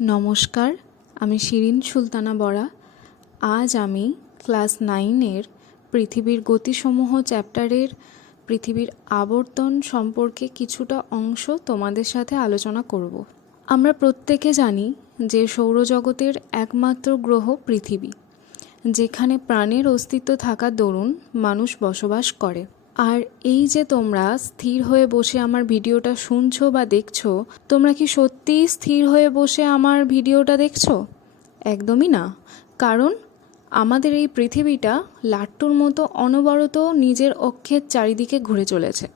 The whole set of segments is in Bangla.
নমস্কার, আমি শিরিন সুলতানা বরা। আজ আমি ক্লাস 9-এর পৃথিবীর গতিসমূহ চ্যাপ্টারের পৃথিবীর আবর্তন সম্পর্কে কিছুটা অংশ তোমাদের সাথে আলোচনা করব। আমরা প্রত্যেকে জানি যে সৌরজগতের একমাত্র গ্রহ পৃথিবী, যেখানে প্রাণের অস্তিত্ব থাকার দরুন মানুষ বসবাস করে। আর এই যে তোমরা স্থির হয়ে বসে আমার ভিডিওটা শুনছো বা দেখছো, তোমরা কি সত্যিই স্থির হয়ে বসে আমার ভিডিওটা দেখছো? একদমই না, কারণ আমাদের এই পৃথিবীটা লাট্টুর মতো অনবরত নিজের অক্ষের চারিদিকে ঘুরে চলেছে।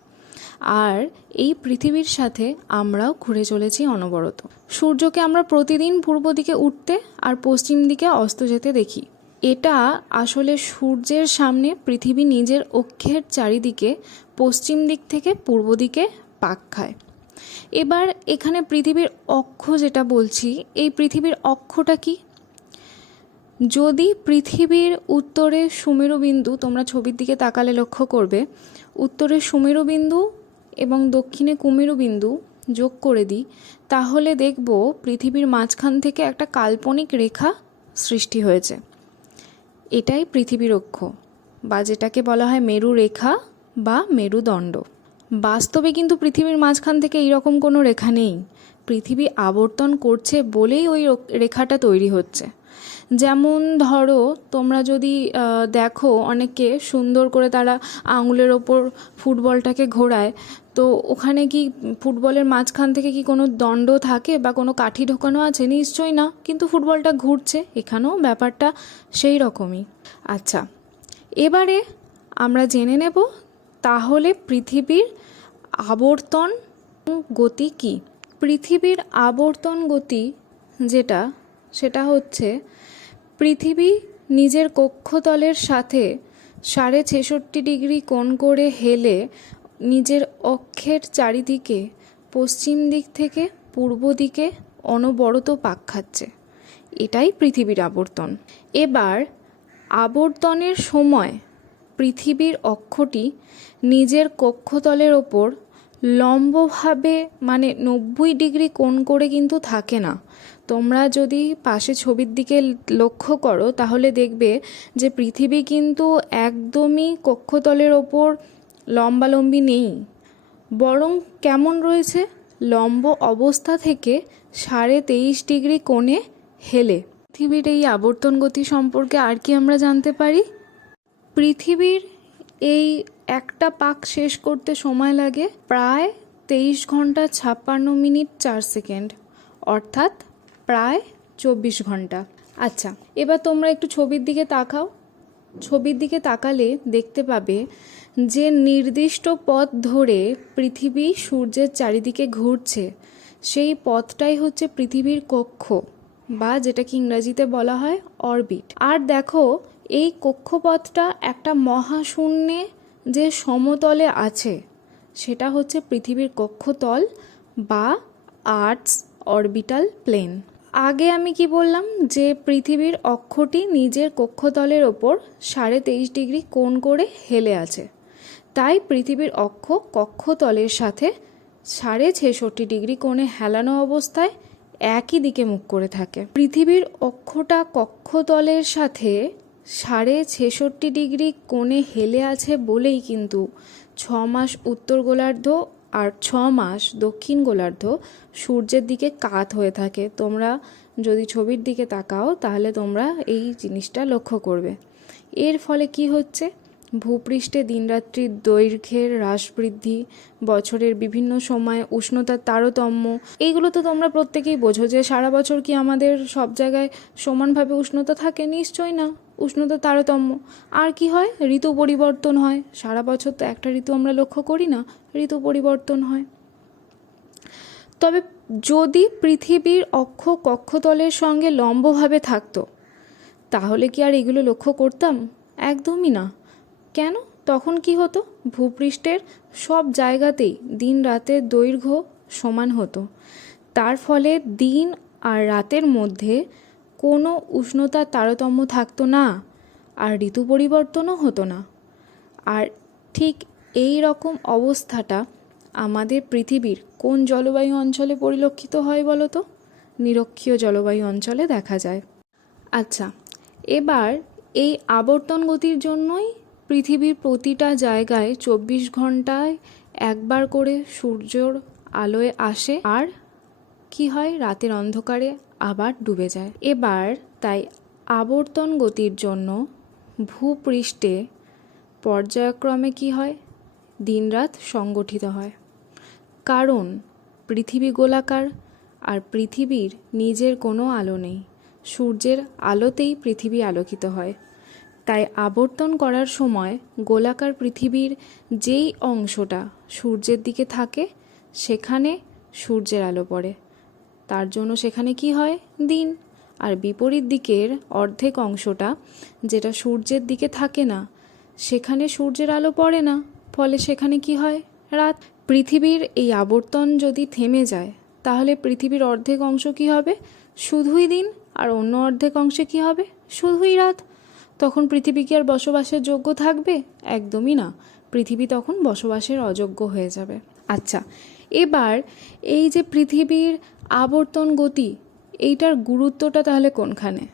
আর এই পৃথিবীর সাথে আমরাও ঘুরে চলেছি অনবরত। সূর্যকে আমরা প্রতিদিন পূর্ব দিকে উঠতে আর পশ্চিম দিকে অস্ত যেতে দেখি। এটা আসলে সূর্যের সামনে পৃথিবী নিজের অক্ষের চারিদিকে পশ্চিম দিক থেকে পূর্ব দিকে পাক খায়। এবার এখানে পৃথিবীর অক্ষ যেটা বলছি, এই পৃথিবীর অক্ষটা কি? যদি পৃথিবীর উত্তরে সুমেরু বিন্দু, তোমরা ছবির দিকে তাকালে লক্ষ্য করবে, উত্তরে সুমেরু বিন্দু এবং দক্ষিণে কুমেরু বিন্দু যোগ করে দিই, তাহলে দেখব পৃথিবীর মাঝখান থেকে একটা কাল্পনিক রেখা সৃষ্টি হয়েছে। এটাই পৃথিবীর অক্ষ, বা যেটাকে বলা হয় মেরু রেখা বা মেরুদণ্ড। বাস্তবে কিন্তু পৃথিবীর মাঝখান থেকে এইরকম কোনো রেখা নেই। পৃথিবী আবর্তন করছে বলেই ওই রেখাটা তৈরি হচ্ছে। যেমন ধরো, তোমরা যদি দেখো, অনেকে সুন্দর করে তারা আঙুলের ওপর ফুটবলটাকে ঘোরায়, তো ওখানে কি ফুটবলের মাঝখান থেকে কি কোনো দণ্ড থাকে বা কোনো কাঠি ঢোকানো আছে? নিশ্চয়ই না, কিন্তু ফুটবলটা ঘুরছে। এখানেও ব্যাপারটা সেই রকমই। আচ্ছা, এবারে আমরা জেনে নেব তাহলে পৃথিবীর আবর্তন গতি কি। পৃথিবীর আবর্তন গতি সেটা হচ্ছে পৃথিবী নিজের কক্ষতলের সাথে 66.5 ডিগ্রি কোণ করে হেলে নিজের অক্ষের চারিদিকে পশ্চিম দিক থেকে পূর্ব দিকে অনবরত পাক খাচ্ছে। এটাই পৃথিবীর আবর্তন। এবার আবর্তনের সময় পৃথিবীর অক্ষটি নিজের কক্ষতলের ওপর লম্বভাবে, মানে 90 ডিগ্রি কোণ করে কিন্তু থাকে না। তোমরা যদি পাশে ছবির দিকে লক্ষ্য করো, তাহলে দেখবে যে পৃথিবী কিন্তু একদমই কক্ষতলের ওপর লম্বালম্বি নেই, বরং কেমন রয়েছে, লম্ব অবস্থা থেকে 23.5 ডিগ্রি কোণে হেলে। পৃথিবীর এই আবর্তন গতি সম্পর্কে আর কি আমরা জানতে পারি? পৃথিবীর এই একটা পাক শেষ করতে সময় লাগে প্রায় 23 ঘন্টা 56 মিনিট 4 সেকেন্ড, অর্থাৎ প্রায় 24 ঘন্টা। আচ্ছা, এবার তোমরা একটু ছবির দিকে তাকাও। ছবির দিকে তাকালে দেখতে পাবে যে নির্দিষ্ট পথ ধরে পৃথিবী সূর্যের চারিদিকে ঘুরছে, সেই পথটাই হচ্ছে পৃথিবীর কক্ষ, বা যেটাকে ইংরাজিতে বলা হয় অরবিট। আর দেখো, এই কক্ষপথটা একটা মহাশূন্যে যে সমতলে আছে, সেটা হচ্ছে পৃথিবীর কক্ষতল বা আর্থস অরবিটাল প্লেন। আগে আমি কি বললাম, যে পৃথিবীর অক্ষটি নিজের কক্ষতলের ওপর 23.5 ডিগ্রি কোণ করে হেলে আছে, তাই পৃথিবীর অক্ষ কক্ষতলের সাথে 66.5 ডিগ্রি কোণে হেলানো অবস্থায় একই দিকে মুখ করে থাকে। পৃথিবীর অক্ষটা কক্ষতলের সাথে 66.5 ডিগ্রি কোণে হেলে আছে বলেই কিন্তু 6 মাস উত্তর গোলার্ধ আর 6 মাস দক্ষিণ গোলার্ধ সূর্যের দিকে কাত হয়ে থাকে। তোমরা যদি ছবির দিকে তাকাও, তাহলে তোমরা এই জিনিসটা লক্ষ্য করবে। এর ফলে কি হচ্ছে, ভূপৃষ্ঠে দিনরাত্রির দৈর্ঘ্যের হ্রাস বৃদ্ধি, বছরের বিভিন্ন সময়ে উষ্ণতার তারতম্য, এইগুলো তো তোমরা প্রত্যেকেই বোঝো যে সারা বছর কি আমাদের সব জায়গায় সমানভাবে উষ্ণতা থাকে? নিশ্চয়ই না, উষ্ণতার তারতম্য। আর কি হয়, ঋতু পরিবর্তন হয়। সারা বছর তো একটা ঋতু আমরা লক্ষ্য করি না, ঋতু পরিবর্তন হয়। তবে যদি পৃথিবীর অক্ষ কক্ষতলের সঙ্গে লম্বভাবে থাকতো, তাহলে কি আর এগুলো লক্ষ্য করতাম? একদমই না। কেন? তখন কি হতো, ভূপৃষ্ঠের সব জায়গাতেই দিন রাতের দৈর্ঘ্য সমান হতো। তার ফলে দিন আর রাতের মধ্যে কোনো উষ্ণতার তারতম্য থাকতো না, আর ঋতু পরিবর্তনও হতো না। আর ঠিক এই রকম অবস্থাটা আমাদের পৃথিবীর কোন জলবায়ু অঞ্চলে পরিলক্ষিত হয় বলো তো? নিরক্ষীয় জলবায়ু অঞ্চলে দেখা যায়। আচ্ছা, এবার এই আবর্তন গতির জন্যই পৃথিবীর প্রতিটা জায়গায় 24 ঘন্টায় একবার করে সূর্যর আলোয় আসে, আর কি হয়, রাতের অন্ধকারে আবার ডুবে যায়। এবার তাই আবর্তন গতির জন্য ভূপৃষ্ঠে পর্যায়ক্রমে কি হয়, দিনরাত সংগঠিত হয়। কারণ পৃথিবী গোলাকার, আর পৃথিবীর নিজের কোনো আলো নেই, সূর্যের আলোতেই পৃথিবী আলোকিত হয়। তাই আবর্তন করার সময় গোলাকার পৃথিবীর যেই অংশটা সূর্যের দিকে থাকে সেখানে সূর্যের আলো পড়ে, তার জন্য সেখানে কি হয়, দিন। আর বিপরীত দিকের অর্ধেক অংশটা যেটা সূর্যের দিকে থাকে না, সেখানে সূর্যের আলো পড়ে না, ফলে সেখানে কি হয়, রাত। পৃথিবীর এই আবর্তন যদি থেমে যায় তাহলে পৃথিবীর অর্ধেক অংশ কি হবে, শুধুই দিন, আর অন্য অর্ধেক অংশে কি হবে, শুধুই রাত। তখন পৃথিবী কি আর বসবাসের যোগ্য থাকবে? একদমই না, পৃথিবী তখন বসবাসের অযোগ্য হয়ে যাবে। আচ্ছা, এবার এই যে পৃথিবীর আবর্তন গতি, এইটার গুরুত্বটা তাহলে কোনখানে?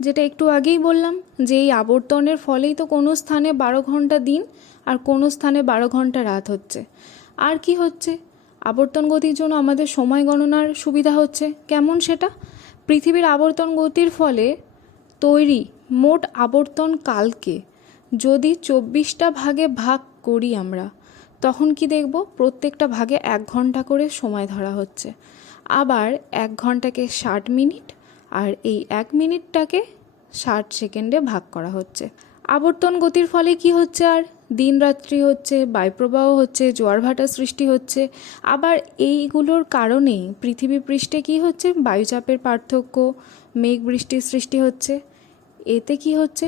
যেটা একটু আগেই বললাম যে এই আবর্তনের ফলেই তো কোনো স্থানে 12 ঘন্টা দিন আর কোনো স্থানে 12 ঘন্টা রাত হচ্ছে। আর কি হচ্ছে, আবর্তন গতির জন্য আমাদের সময় গণনার সুবিধা হচ্ছে। কেমন সেটা? পৃথিবীর আবর্তন গতির ফলে তৈরি মোট আবর্তন কালকে যদি 24টা ভাগে ভাগ করি আমরা, তখন কি দেখব, প্রত্যেকটা ভাগে 1 ঘন্টা করে সময় ধরা হচ্ছে। আবার 1 ঘন্টাকে 60 মিনিট, আর এই 1 মিনিটটাকে 60 সেকেন্ডে ভাগ করা হচ্ছে। আবর্তন গতির ফলে কি হচ্ছে, আর দিন রাত্রি হচ্ছে, বায়ুপ্রবাহ হচ্ছে, জোয়ার ভাটা সৃষ্টি হচ্ছে। আবার এইগুলোর কারণেই পৃথিবী পৃষ্ঠে কি হচ্ছে, বায়ুচাপের পার্থক্য, মেঘ বৃষ্টির সৃষ্টি হচ্ছে। এতে কি হচ্ছে,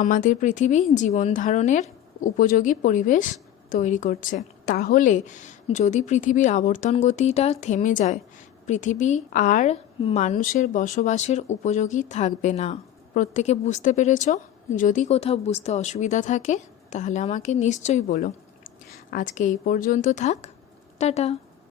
আমাদের পৃথিবী জীবন ধারণের উপযোগী পরিবেশ তৈরি করছে। তাহলে যদি পৃথিবীর আবর্তন গতিটা থেমে যায়, পৃথিবী আর মানুষের বসবাসের উপযোগী থাকবে না। প্রত্যেকে বুঝতে পেরেছো? যদি কোথাও বুঝতে অসুবিধা থাকে তাহলে আমাকে নিশ্চয়ই বলো। আজকে এই পর্যন্ত থাক, টাটা।